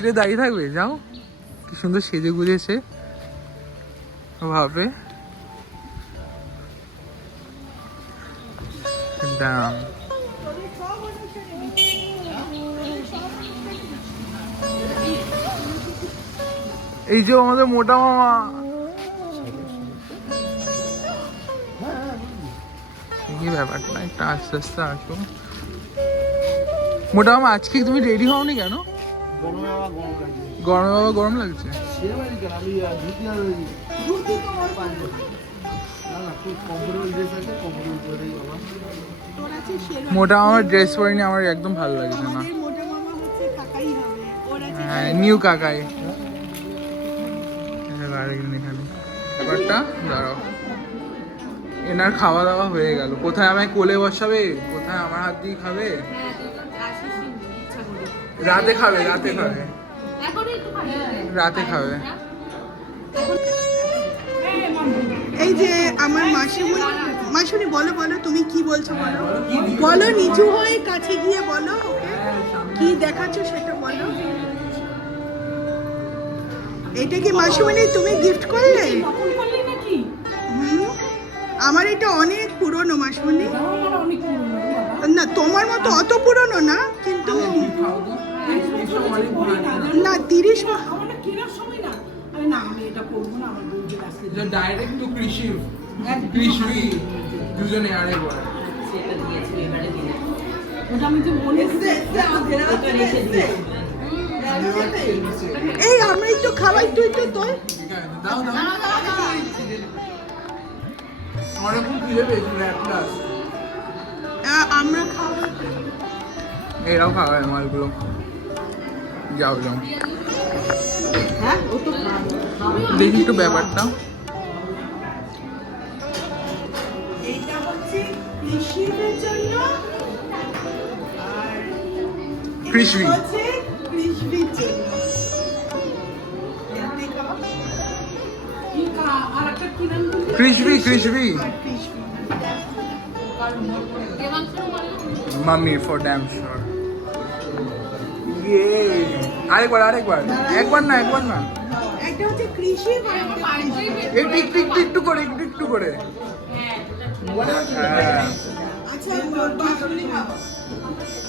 সিটে দাঁড়িয়ে থাকবে? যাও, কি সুন্দর সেজে গুজেছে ভাবে। দাম এই যে আমাদের মোটা মামা, কি ব্যাপারটা, একটা আস্তে আস্তে আসো। মোটা মামা আজকে তুমি রেডি হওনি কেন? গরমে বাবা গরম লাগছে। মোটা মামার ড্রেস পরিনি, আমার একদম ভালো লাগছে না। হ্যাঁ, নিউ কাকাই। এখানে ব্যাপারটা দাঁড়াও, এনার খাওয়া দাওয়া হয়ে গেল। কোথায় আমায় কোলে বসাবে, কোথায় আমার হাত দিয়ে খাবে? রাতে খাবে, রাতে খাবে, রাতে খাবে। এই যে আমার মাসিমণি, মাসিমণি বলো বলো তুমি কি বলছো, বলো বলো, নিচু হয়ে কাছে গিয়ে বলো, ওকে কি দেখাচ্ছ সেটা বলো। এটা কি মাসিমণি তুমি গিফট করলে? আমার এটা অনেক পুরনো মাসিমণি। না তোমার মতো অত পুরনো না, কিন্তু না 30 ডাইরেক্ট তো কৃষি কৃষি দুজনে আরেকবার এই আমরা একটু খাওয়াই, তুই তো তোর দাও দাও। অনেক খুঁজে পেয়েছি র্যাপটাস, আমরা খাওয়া, এরাও খাওয়ায় মালগুলো। যাও যাও, দেখি একটু ব্যাপারটা। এইটা হচ্ছে কৃষিদের জন্য, আর কৃষি হচ্ছে কৃষির জন্য। কৃষি কৃষি মাম্মি ফর ড্যাম শিওর। ইয়ে আরেকবার আরেকবার, একবার না একবার না, একটা হচ্ছে কৃষি, একটু একটু একটু একটু করে, একটু একটু করে। হ্যাঁ, আচ্ছা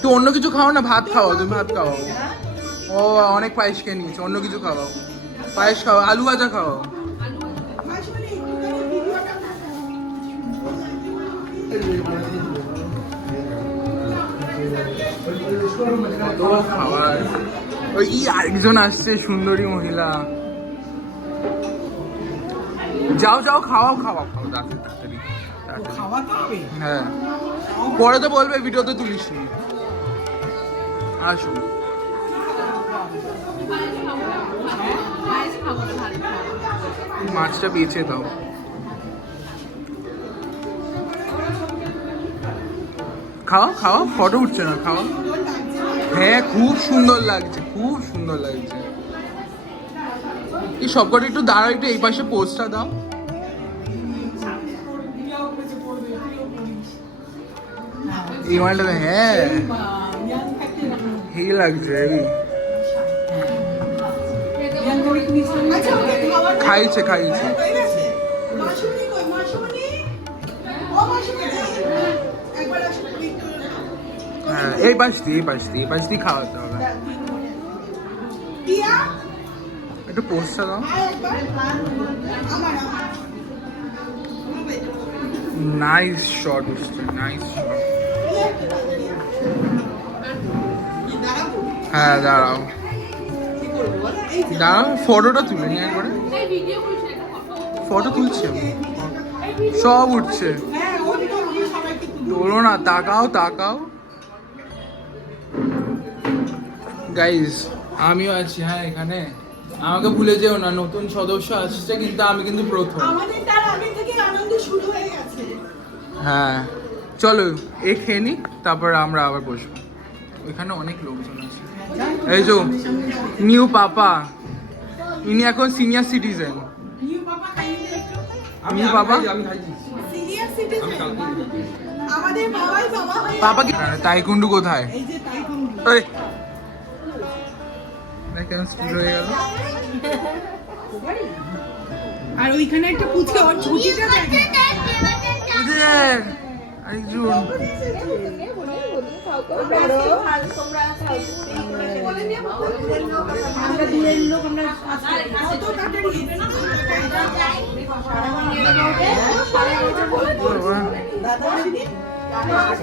তো অন্য কিছু খাও না, ভাত খাও, তুমি ভাত খাও। ও অনেক পায়েস খেয়ে নিয়েছে, অন্য কিছু খাও, পায়েস খাও, আলু ভাজা খাও। খাবার ওই আরেকজন আসছে, সুন্দরী মহিলা। যাও যাও, খাওয়াও খাওয়াও খাও, তাড়াতাড়ি তাড়াতাড়ি। হ্যাঁ, পরে তো বলবে ভিডিওতে তুলিস নি। আসুন, মাছটা বেছে দাও। খাও খাও, ফটো উঠছে না, খাও। হ্যাঁ, খুব সুন্দর লাগছে, খুব সুন্দর লাগছে। এই সবকটা একটু দাঁড়াও, একটু এই পাশে পোস্টটা দাও। এই মালটা, হ্যাঁ হেই লাগছে। খাইছে খাইছে। হ্যাঁ, এই পাশ দিয়ে, এই পাশ দিয়ে, এই পাশ দিয়ে খাওয়াতে হবে। একটু পোস্টটা দাও। নাইস শট হচ্ছে, নাইস শট। হ্যাঁ দাঁড়াও দাঁড়াও, ফটোটা তুলে নিয়ে একবারে। ফটো তুলছে, সব উঠছে। তোলো না, তাকাও তাকাও। গাইজ আমিও আছি, হ্যাঁ এখানে। আমাকে ভুলে যেও না, নতুন সদস্য আসছে, কিন্তু আমি কিন্তু প্রথম। হ্যাঁ চলো, এ খেয়ে নি, তারপর আমরা আবার বসবো। ওইখানে অনেক লোকজন আছে। এই যে নিউ পাপা, ইনি এখন সিনিয়র সিটিজেন। নিউ পাপা, পাপা কি তাইকুন্ডু কোথায়? কেন স্কুল হয়ে গেল? আর ওইখানে একটা পুচকে ওর ছুটিটা দেখে আরেকজন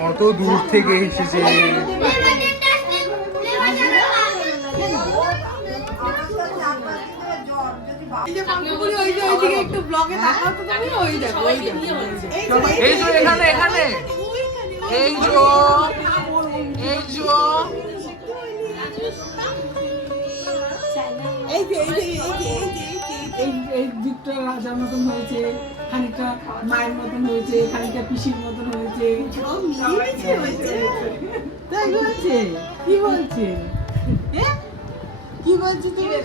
কত দূর থেকে এসেছে। এই যে এখানে এখানে এই যে এই যে এই দিকটা রাজার মতন হয়েছে, খানিকটা মায়ের মতন হয়েছে, খানিকটা পিসির মতন হয়েছে। তাই বলছে? কি বলছে? কি বলছে তুমি?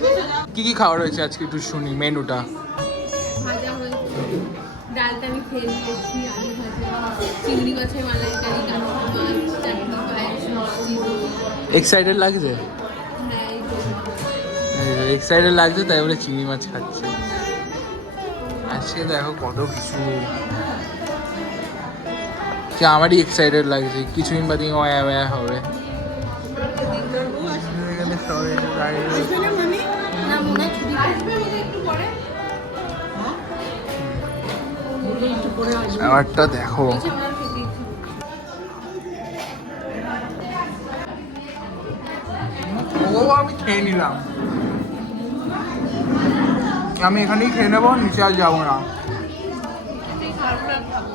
কি কি খাওয়া রয়েছে আজকে একটু শুনি মেনুটা। ভাজা হয়েছে, ডালটা আমি খেয়ে নিয়েছি, আলু ভাজা, চিংড়ি মাছের মালাইকারি, কাঁচা মাছ, চাটনি, পায়েস, মিষ্টি দই। এক্সাইটেড লাগছে? হ্যাঁ, এই তো। এক্সাইটেড লাগছে তাই বলে চিংড়ি মাছ খাচ্ছে। আজকে দেখো কত কিছু, আমারই এক্সাইটেড লাগছে। কিছুদিন বাদে ওয়া হবে। এখানে সবাই দাঁড়িয়ে রয়েছে। না, মনে হয় ছুটি আসবে একটু পরে। ব্যাপারটা দেখো, এসে আমার খেতে ইচ্ছে করছে। ও আমি খেয়ে নিলাম। আমি এখানেই খেয়ে নেবো, নিচে আর যাবো না। এই খাবারটা খাবো।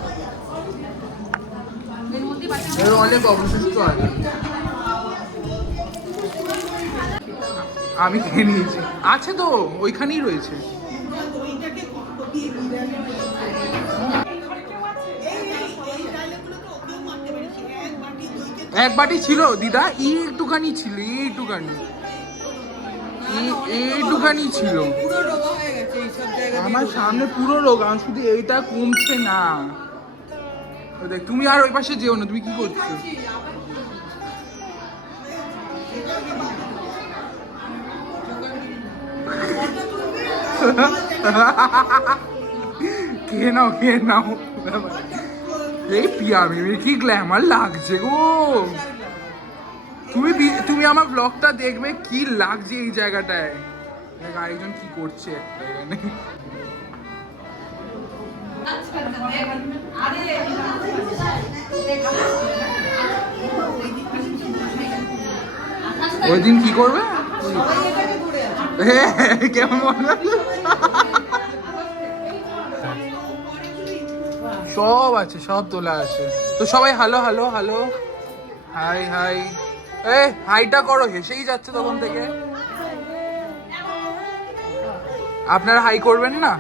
এর মধ্যে বাকি এর অনেক অবশিষ্ট আছে, আমি খেয়ে নিয়েছি। আছে তো ওইখানেই রয়েছে। এক বাটি ছিল দিদা, একটুখানি ছিল, এইটুখানি ছিল। আমার সামনে পুরো রোগ, আমার শুধু এইটা কমছে না। ও দেখ, তুমি আর ওই পাশে যেও না। তুমি কি করছো? খেয়ে নাও, খেয়ে নাও। এই পিয়া মিমির কি গ্ল্যামার লাগছে গো। তুমি আমার ব্লগটা দেখবে, কি লাগছে এই জায়গাটায়। দেখ আরেকজন কি করছে এখানে। ওই দিন কি করবে? কেমন বলবে? সব আছে, সব তোলা আছে তো। সবাই hello hello hello, hi hi. এ হাইটা করো, হেসেই যাচ্ছে তখন থেকে। আপনারা হাই করবেন না?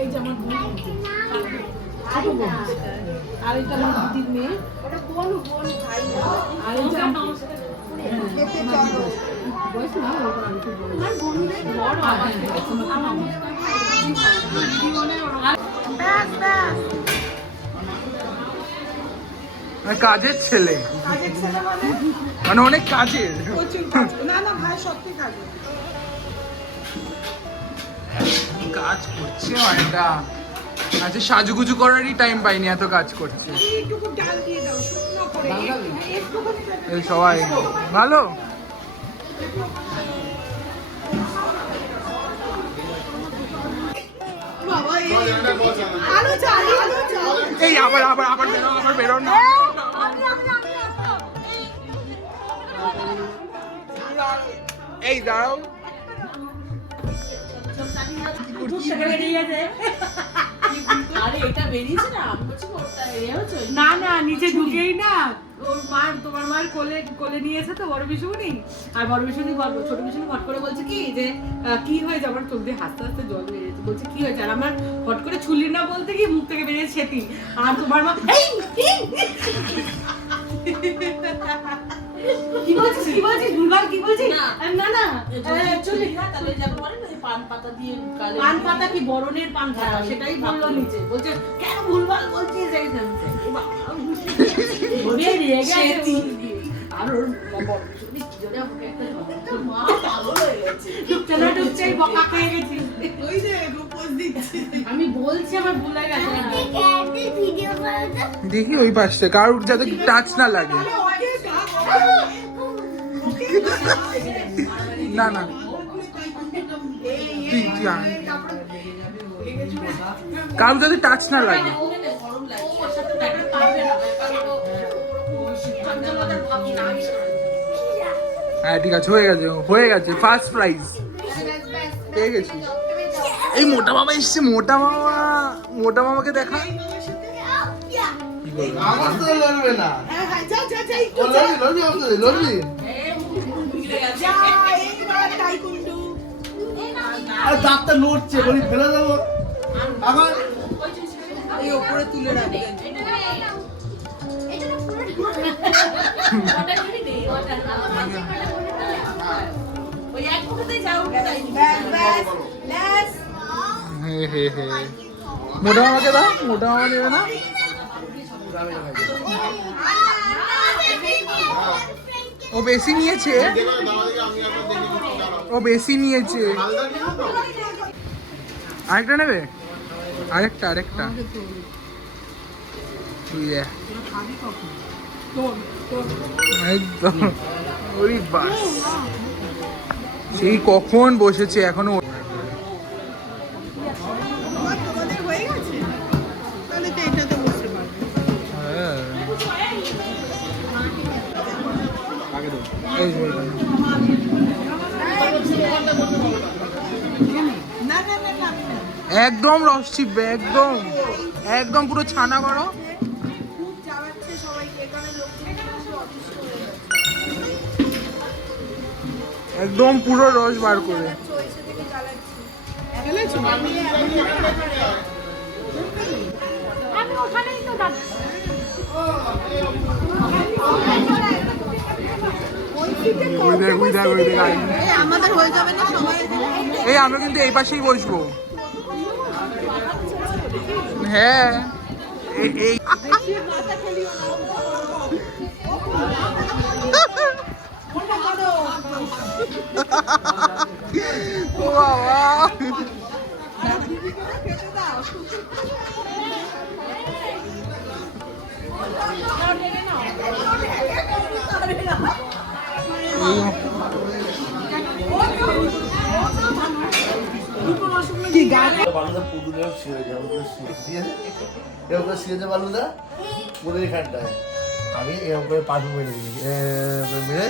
এই যে আমার বোন, ছোট বোন, আর এটা আমার দিদির মেয়ে, আর এই যে আমার বয়স না, ওর আমি একটু বড়। আমার বোনদের বড় আমার থেকে। আমার মনে হয় কাজের ছেলে, মানে অনেক কাজের। না না ভাই সত্যি থাকে। কাজ করছে অনেকটা। আচ্ছা, সাজুগুজু করারই টাইম পাইনি, এত কাজ করছে। এইটুকু ডাল দিয়ে দাও শুকনো করে, একটুখানি ডাল। এই সবাই ভালো। বাবা আলো চাল, আলো চাল। এই আবার আবার আবার বেরো, আবার বেরো না। এই দাঁড়াও। আরে এটা বেরিয়েছে না, আমি বলছি ওটা বেরিয়েও চলে। না না, নিচে ঢুকেই না ওর মার, তোমার মার কোলে কোলে নিয়েছে তো বড় বিশুনি। আর বড় বিশুনি ছোট বিশুনি হট করে বলছে কি যে কি হয়েছে, আমার চোখ দিয়ে হাসতে হাসতে জল বেরিয়েছে। বলছে কি হয়েছে, আর আমার হট করে ছুলি না বলতে কি মুখ থেকে বেরিয়েছে সেটি। আর তোমার মা কি বলছিস, কি বলছিস, ভুলভাল কি বলছিস? না না, চলে না, তাহলে যাবে বলে না, পান পাতা দিয়ে পান পাতা কি বরণের পান পাতা সেটাই বললো নিচে বলছে কেন ভুলভাল বলছিস এই জানতে আর ওর বড় কি জোরে আমাকে একটা মা পাগল হয়ে গেছে ঢুকতেই বকা খেয়ে গেছি ওই যে গ্লুকোজ দিচ্ছে আমি বলছি আমার ভুল হয়ে গেছে দেখি ওই পাশটা কারোর যাতে টাচ না লাগে। না না তুই তুই আন। কারোর যাতে টাচ না লাগে। হ্যাঁ ঠিক আছে হয়ে গেছে ফার্স্ট প্রাইজ পেয়ে গেছি। এই মোটা মামা এসছে, মোটা মামাকে দেখা। আমার তো লড়বে না। হ্যাঁ হ্যাঁ যা যা যা একটু ও লড়বি লড়বি। যা এইবার টাইকুন্ডু আর দাঁতটা নড়ছে, বলি ফেলে দেবো। আবার এই উপরে তুলে রাখবেন। ব্যাস ব্যাস ব্যাস হে মোটা মামাকে দাও, মোটা মামা দেবে না। ও বেশি নিয়েছে, আরেকটা নেবে, আরেকটা ইয়ে। একদম ওই বাস সেই কখন বসেছে এখনো। তোমাদের হয়ে গেছে তাহলে তো এটাতে বসতে পারবে। না না না না একদম রস চিপবে, একদম পুরো ছানা করো। খুব জ্বালাচ্ছে সবাইকে, এখানে লোকজন অতিষ্ঠ হয়ে যাচ্ছে। একদম পুরো রস বার করে। ফেলেছো? আমি ওখানেই তো দাঁড়াই। এই আমাদের হয়ে যাবে না সবাই? এই আমরা কিন্তু এই পাশেই বসবো। হ্যাঁ এই ও বাবা বালুদা পুকুরে শুয়ে এরকম শুয়েছে বালুদা পুকুরের এখানটায়। আমি এরকম করে পাশে মেরে দিবি, মেরে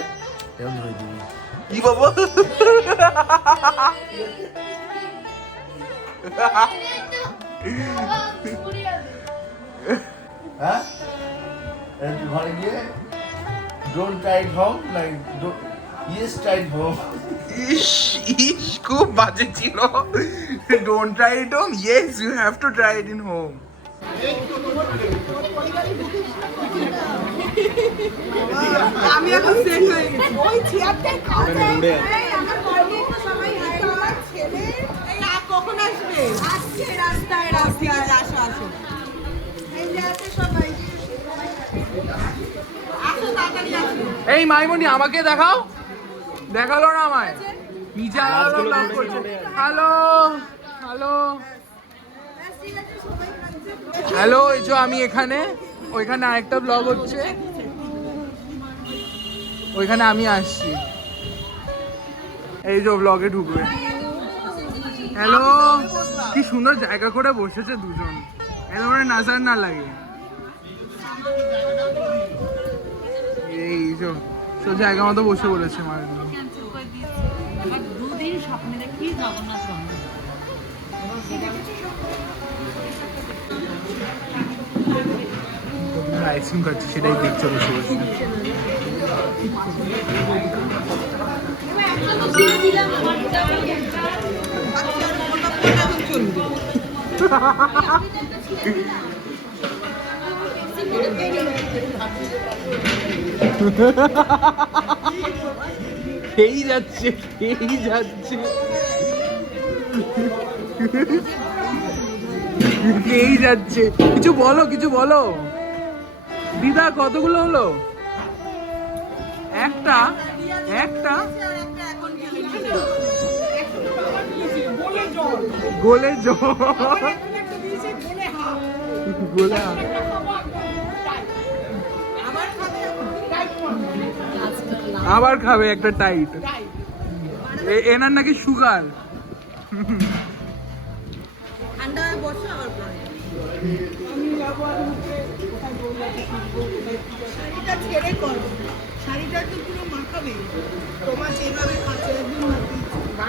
এরকম ধরে দিবি। কি বাবা হ্যাঁ ঘরে গিয়ে don't tight home like yes tight home. ইস খুব বাজে ছিল। Don't try it home, yes you have to try it in home. আমি এখন সেট হয়ে গেছি। ওই চেয়ারটাই খাওয়া আমার বাড়ি তো সবাই আমার ছেলে এই কখন আসবে? আসছে রাস্তায় আসো এই যে আছে সবাই, আসো তাড়াতাড়ি আসো। এই মাইমনি আমাকে দেখালো না আমায়, নিজে আলাদা ব্লগ করছে। হ্যালো এই যে আমি এখানে, ওইখানে আরেকটা ব্লগ হচ্ছে, ওইখানে আমি আসছি। এই যে ব্লগে ঢুকবে। হ্যালো, কি সুন্দর জায়গা করে বসেছে দুজন, এরকম নাজার না লাগে। এই যে তো জায়গা মতো বসে পড়েছে মায়ের। দুদিন স্বপ্নে দেখি জগন্নাথ আইসক্রিম খাচ্ছি, সেটাই দেখছো বসে বসে। খেয়েই যাচ্ছে এই যাচ্ছে, কিছু বলো, কিছু বলো। দিদা কতগুলো হলো? একটা একটা গোলে জল, গোলে আবার খাবে একটা টাইট। এনার নাকি সুগার। ঠান্ডা হয়ে বসো আবার পরে। শাড়িটা ছেড়ে করো, শাড়িটা তো পুরো মাখাবে। তোমার যেভাবে কাছে একদম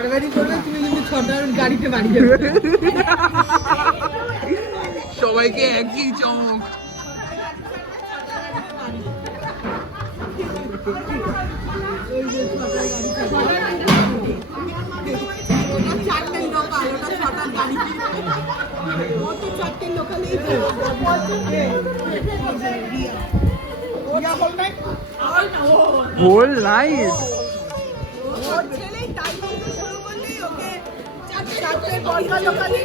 বাড়ি করবে, তুমি কিন্তু 6টার গাড়িতে বাড়ি যাবে। সবাইকে একই চমক। ওই যে 6টার গাড়ি, 4টে লোক আর ওটা 6টার গাড়ি। কত 4টে লোকালেই হোল নাইট ওর ছেলেই তাই বলতে শুরু করলেই ওকে 4টে বলকা লোকালে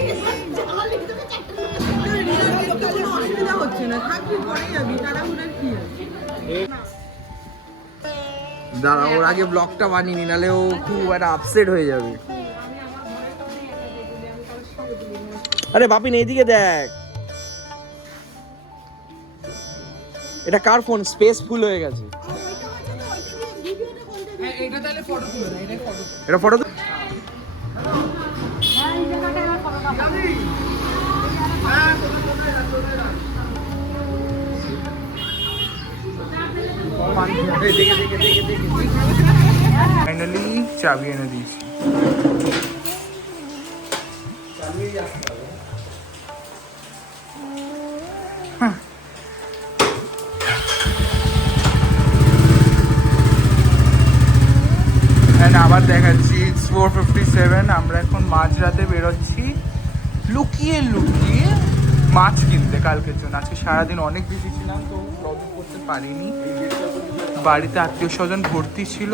লোকালে অসুবিধা হচ্ছে না, থাকবি পরে যাবি, তাড়াহুড়ার কি আছে? দাঁড়া, ওর আগে ব্লগটা বানিয়ে নাহলে ও খুব একটা আপসেট হয়ে যাবে। আরে বাপিন এইদিকে দেখ, এটা কার ফোন? স্পেস ফুল হয়ে গেছে। এটা ফটো ফাইনালি চাবি এনে দিয়েছি। আবার দেখাচ্ছি, 4:57। আমরা এখন মাঝরাতে বেরোচ্ছি লুকিয়ে লুকিয়ে মাছ কিনতে কালকের জন্য। আজকে সারাদিন অনেক বেশি ছিলাম তো ব্লগিং করতে পারিনি, বাড়িতে আত্মীয় স্বজন ভর্তি ছিল।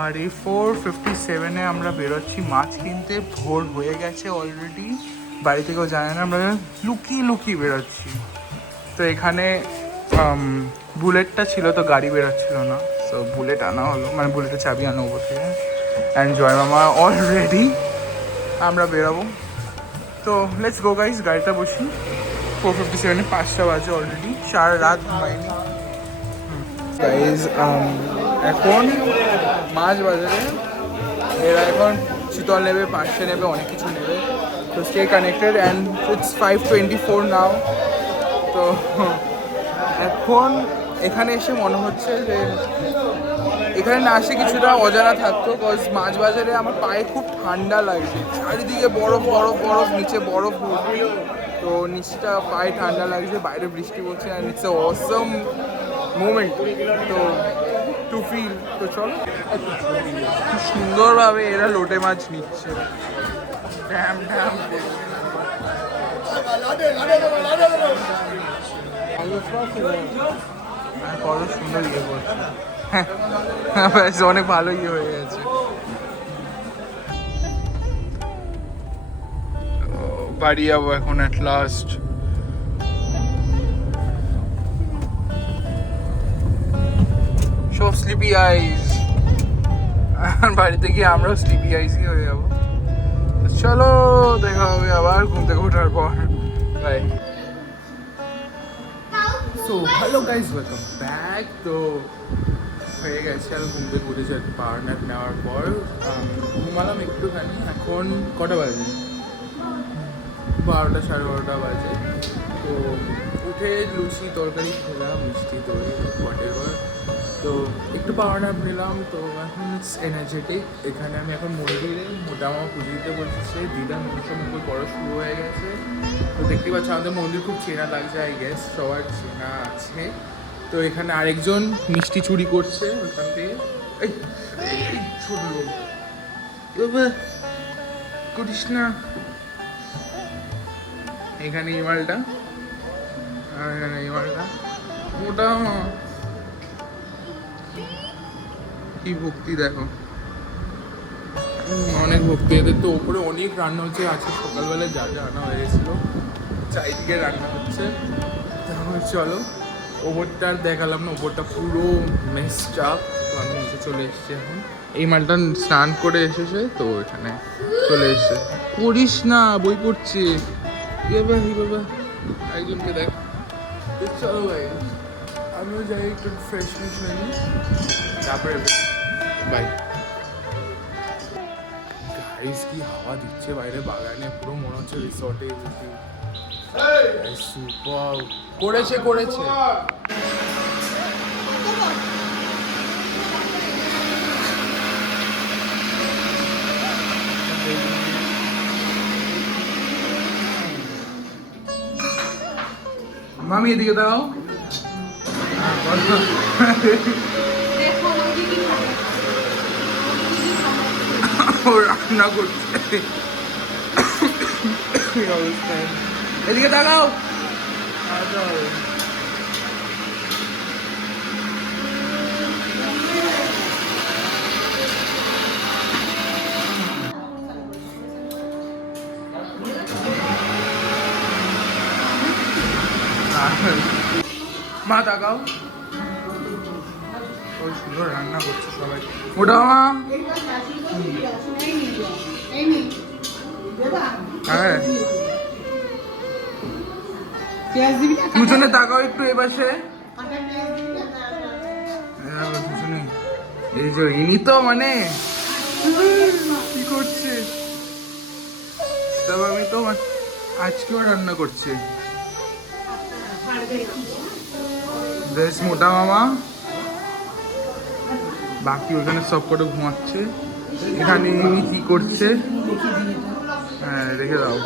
আর এই 4:57-এ আমরা বেরোচ্ছি মাছ কিনতে। ভোর হয়ে গেছে অলরেডি, বাড়ি থেকেও জানে না, আমরা লুকিয়ে লুকিয়ে বেরোচ্ছি। তো এখানে বুলেটটা ছিল তো গাড়ি বেরোচ্ছিল না, তো বুলেট আনা হলো, মানে বুলেটের চাবি আনা ওপর থেকে। অ্যান্ড জয় মামা অলরেডি, আমরা বেরোবো। তো লেটস গো গাইস, গাড়িটা বসি। 4:57-এ 5টা বাজে অলরেডি, সারা রাত ঘুমাইনি গাইজ। এখন মাছ বাজারে এরা এখন চিতল নেবে, পার্সে নেবে, অনেক কিছু নেবে। তো স্টে কানেক্টেড। অ্যান্ড ইটস 5:24 নাও। তো এখন এখানে এসে মনে হচ্ছে যে এখানে না আসে কিছুটা অজানা থাকতো, বিকজ মাছ বাজারে আমার পায়ে খুব ঠান্ডা লাগছে, চারিদিকে বরফ বরফ বরফ, নিচে বরফ ভর্তি। তো নিচটা পায়ে ঠান্ডা লাগছে, বাইরে বৃষ্টি পড়ছে, and it's a Assam moment তো টু ফিল। তো চলো, খুব সুন্দরভাবে এরা লোটে মাছ নিচ্ছে। ড্যাম ড্যাম কত সুন্দর ইয়ে করছে, ব্যাস অনেক ভালো ইয়ে হয়ে গেছে। বাড়ি যাবো এখন অ্যাট লাস্ট। সব স্লিপি আইজ, বাড়িতে গিয়ে আমরাও স্লিপি আইজই হয়ে যাবো। চলো দেখা হবে আবার ঘুম থেকে ওঠার পর। Bye. So hello guys, welcome back. তো হয়ে গেছে, আমি ঘুম থেকে উঠেছি আর পাওয়ার ন্যাপ নেওয়ার পর ঘুমালাম একটুখানি। এখন কটা বাজে? 12টা 12:30 বাজে। তো উঠে লুচি তরকারি খেলাম, মিষ্টি দই হোয়াটএভার। তো একটু পাওয়ার ন্যাপ নিলাম। তো এখন ইটস এনার্জেটিক। এখানে আমি এখন মন্দিরে মোটা আমার পুজো দিতে বলছে, দিদার মনসামুখী করা শুরু হয়ে গেছে। তো দেখতে পাচ্ছি আমাদের মন্দির খুব চেনা লাগছে, আই গেস সবার চেনা আছে। তো এখানে আরেকজন মিষ্টি চুরি করছে ওখান থেকে। এই ছোট লোক করিস না। এখানে এই মালটা, আর এখানে এই মালটা, ওটা কি ভক্তি দেখো। অনেক ভক্তি এদের তো ওপরে অনেক রান্না হচ্ছে। আজকে সকালবেলায় যা যা রান্না হয়ে গেছিলো চারিদিকে রান্না হচ্ছে। তারপর চলো, ওপরটা আর দেখালাম না, ওপরটা পুরো মেসড আপ। তো আমি নিচে চলে এসেছি এখন। এই মালটা স্নান করে এসেছে তো এখানে চলে এসছে। পড়িস না, বই পড়ছি। বাবা বাবা, একজনকে দেখ। তো চলো ভাই, আমিও যাই একটু ফ্রেশ ফ্রেশ হয়ে নিই, তারপরে বাই। গাইস কি হাওয়া দিচ্ছে বাইরে বাগানে, পুরো মনে হচ্ছে রিসর্টে এসেছি। সুপার করেছে করেছে। মামি এদিকে দাও। ও রান্না করছে। এদিকে তাকাও। মা তাকাও। ওই সুন্দর রান্না করছে সবাই। ওটা মা। হ্যাঁ, দুজনে তাকাও একটু এ পাশে। দুজনে এই যে ইনি তো মানে কি করছে। তবে আমি তো আজকেও রান্না করছি। বেশ মোটা মামা, বাকি ওখানে সব করে ঘুমাচ্ছে। এখানে ইনি কি করছে, হ্যাঁ রেখে দাও।